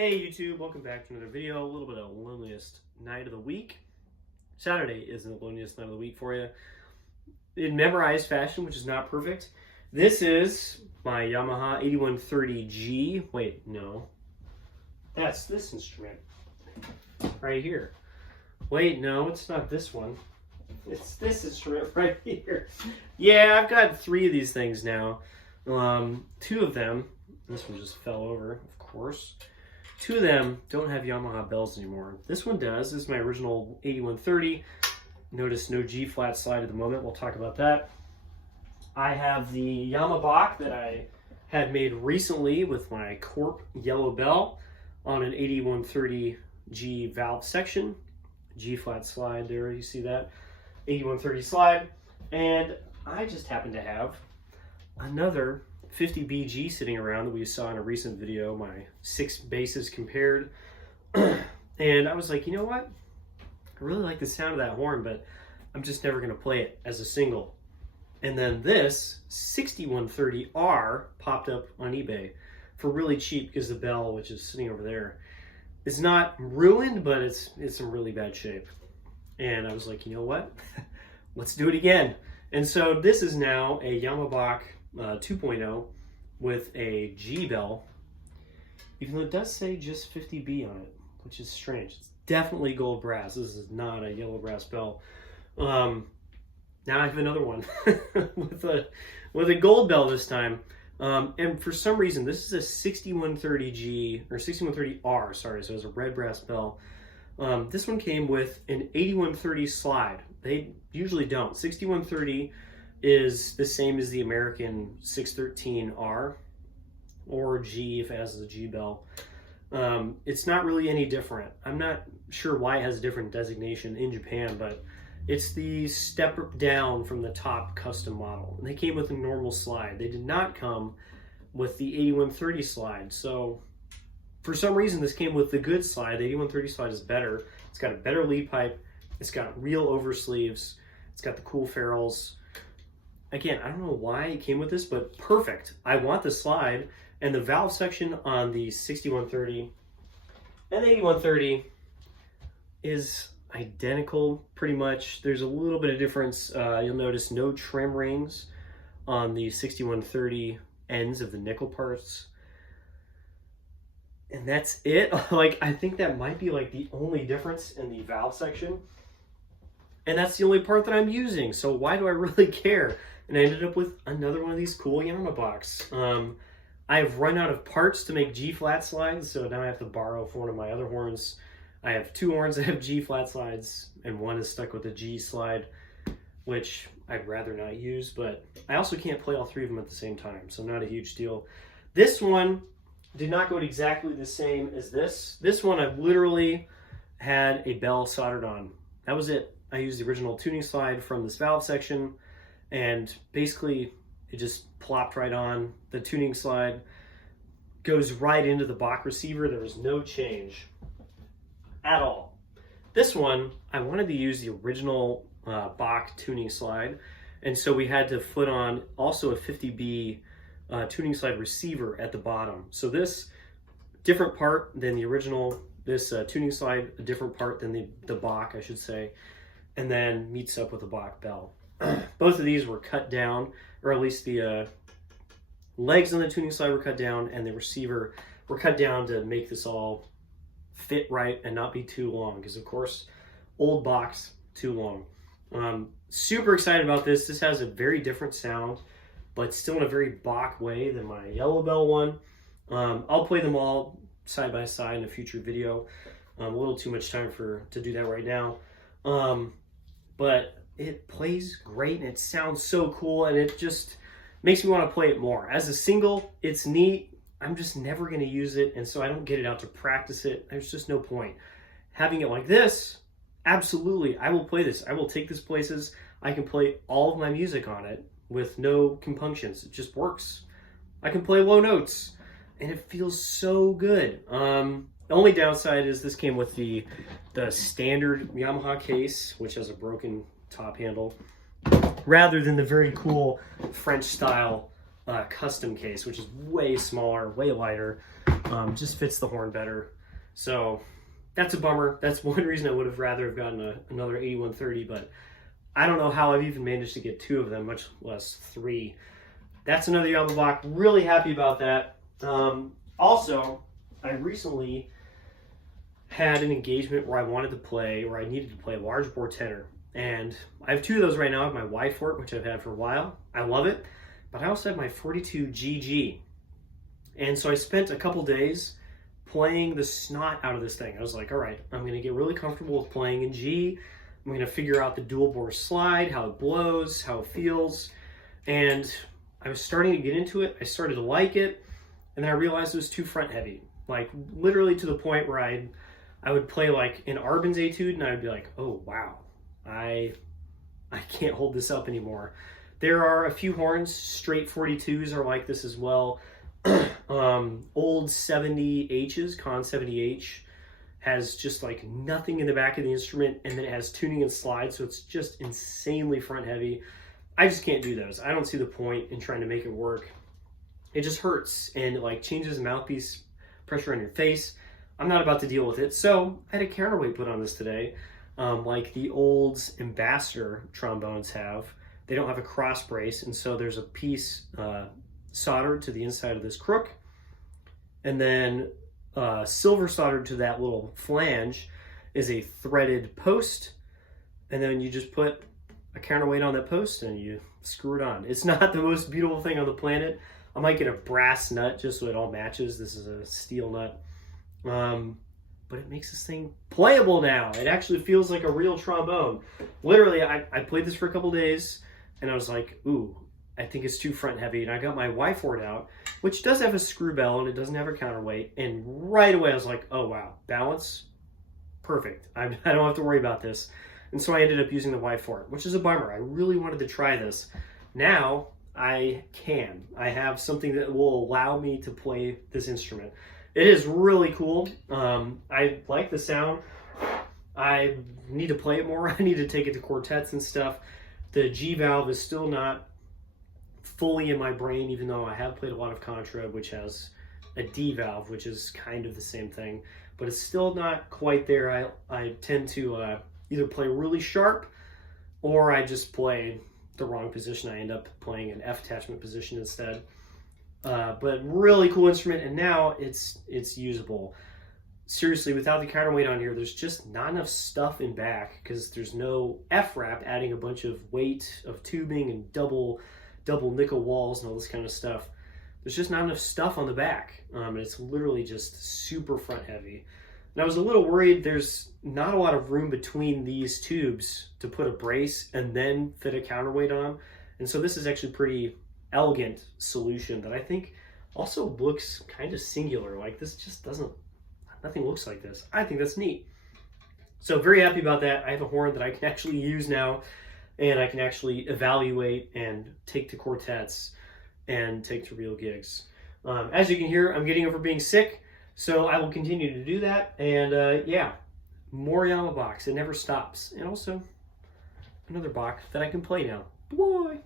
Hey YouTube, welcome back to another video. A little bit of loneliest night of the week. Saturday is the loneliest night of the week for you. In memorized fashion, which is not perfect. This is my Yamaha 8130G. Wait, no. That's this instrument. Right here. Wait, no, it's not this one. It's this instrument right here. Yeah, I've got 3 of these things now. 2 of them, this one just fell over, of course. 2 of them don't have Yamaha bells anymore. This one does. This is my original 8130. Notice no G flat slide at the moment. We'll talk about that. I have the Yamabach that I had made recently with my Corp yellow bell on an 8130G valve section. G flat slide there, you see that? 8130 slide. And I just happen to have another 50BG sitting around that we saw in a recent video, my 6 basses compared. And I was like, you know what? I really like the sound of that horn, but I'm just never going to play it as a single. And then this 6130R popped up on eBay for really cheap because the bell, which is sitting over there, is not ruined, but it's in really bad shape. And I was like, you know what? Let's do it again. And so this is now a Yamabach 2.0 with a G bell, even though it does say just 50B on it, which is strange. It's definitely gold brass. This is not a yellow brass bell. Now I have another one with a gold bell this time. And for some reason, this is a 6130G or 6130R, sorry, so it's a red brass bell. This one came with an 8130 slide. They usually don't. 6130 is the same as the American 613R or G if it has the G bell. It's not really any different. I'm not sure why it has a different designation in Japan, but it's the step down from the top custom model. And they came with a normal slide. They did not come with the 8130 slide. So for some reason, this came with the good slide. The 8130 slide is better. It's got a better lead pipe. It's got real oversleeves. It's got the cool ferrules. Again, I don't know why it came with this, but perfect. I want the slide, and the valve section on the 6130 and the 8130 is identical pretty much. There's a little bit of difference. You'll notice no trim rings on the 6130 ends of the nickel parts. And that's it. Like, I think that might be like the only difference in the valve section. And that's the only part that I'm using. So why do I really care? And I ended up with another one of these cool Yamabachs. I've run out of parts to make G flat slides, so now I have to borrow for one of my other horns. I have 2 horns that have G flat slides, and one is stuck with a G slide, which I'd rather not use, but I also can't play all 3 of them at the same time, so not a huge deal. This one did not go exactly the same as this. This one I literally had a bell soldered on. That was it. I used the original tuning slide from this valve section, and basically it just plopped right on. The tuning slide goes right into the Bach receiver. There was no change at all. This one, I wanted to use the original Bach tuning slide, and so we had to put on also a 50B tuning slide receiver at the bottom. So this different part than the original, this tuning slide, a different part than the Bach, I should say, and then meets up with the Bach bell. Both of these were cut down, or at least the legs on the tuning slide were cut down, and the receiver were cut down to make this all fit right and not be too long, because of course, old Bach's too long. Super excited about this. This has a very different sound, but still in a very Bach way than my yellow bell one. I'll play them all side by side in a future video. A little too much time to do that right now. But it plays great and it sounds so cool, and it just makes me want to play it more. As a single, it's neat. I'm just never going to use it, and so I don't get it out to practice it. There's just no point. Having it like this, absolutely, I will play this. I will take this places. I can play all of my music on it with no compunctions. It just works. I can play low notes, and it feels so good. The only downside is this came with the standard Yamaha case, which has a broken top handle, rather than the very cool French style custom case, which is way smaller, way lighter, Just fits the horn better. So that's a bummer. That's one reason I would have rather have gotten another 8130, but I don't know how I've even managed to get 2 of them, much less 3. That's another Yamabach. Really happy about that. Also, I recently had an engagement where I wanted to play, or I needed to play a large bore tenor. And I have 2 of those right now. I have my Y Fort, which I've had for a while. I love it. But I also have my 42 GG. And so I spent a couple days playing the snot out of this thing. I was like, all right, I'm going to get really comfortable with playing in G. I'm going to figure out the dual bore slide, how it blows, how it feels. And I was starting to get into it. I started to like it. And then I realized it was too front heavy. Like literally to the point where I would play like an Arbin's etude and I would be like, oh, wow, I can't hold this up anymore. There are a few horns, straight 42s are like this as well. Old 70H's, Con 70H, has just like nothing in the back of the instrument, and then it has tuning and slide, so it's just insanely front heavy. I just can't do those. I don't see the point in trying to make it work. It just hurts, and it like changes the mouthpiece pressure on your face. I'm not about to deal with it, so I had a counterweight put on this today, like the old Ambassador trombones have. They don't have a cross brace, and so there's a piece soldered to the inside of this crook, and then silver soldered to that little flange is a threaded post, and then you just put a counterweight on that post and you screw it on. It's not the most beautiful thing on the planet. I might get a brass nut just so it all matches. This is a steel nut. But it makes this thing playable now. It actually feels like a real trombone. Literally, I played this for a couple days and I was like, ooh, I think it's too front heavy. And I got my Y Fort out, which does have a screw bell and it doesn't have a counterweight. And right away I was like, oh wow, balance, perfect. I don't have to worry about this. And so I ended up using the Y Fort, which is a bummer. I really wanted to try this. Now I can. I have something that will allow me to play this instrument. It is really cool. I like the sound. I need to play it more. I need to take it to quartets and stuff. The G valve is still not fully in my brain, even though I have played a lot of contra, which has a D valve, which is kind of the same thing, but it's still not quite there. I tend to either play really sharp or I just play the wrong position. I end up playing an F attachment position instead. But really cool instrument, and now it's usable. Seriously, without the counterweight on here, there's just not enough stuff in back because there's no F wrap adding a bunch of weight of tubing and double nickel walls and all this kind of stuff. There's just not enough stuff on the back. And it's literally just super front heavy. And I was a little worried there's not a lot of room between these tubes to put a brace and then fit a counterweight on. And so this is actually pretty elegant solution that I think also looks kind of singular. Like this just nothing looks like this. I think that's neat. So very happy about that. I have a horn that I can actually use now, and I can actually evaluate and take to quartets and take to real gigs. As you can hear, I'm getting over being sick, so I will continue to do that. And yeah, more Yamabachs. It never stops. And also another Bach that I can play now. Boy.